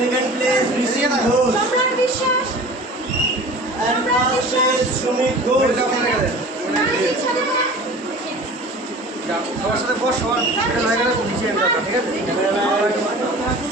Second place, Rishi Ghosh. And first place, Sumit Ghosh. সবার সাথে বস, সবার নিচে ঠিক আছে।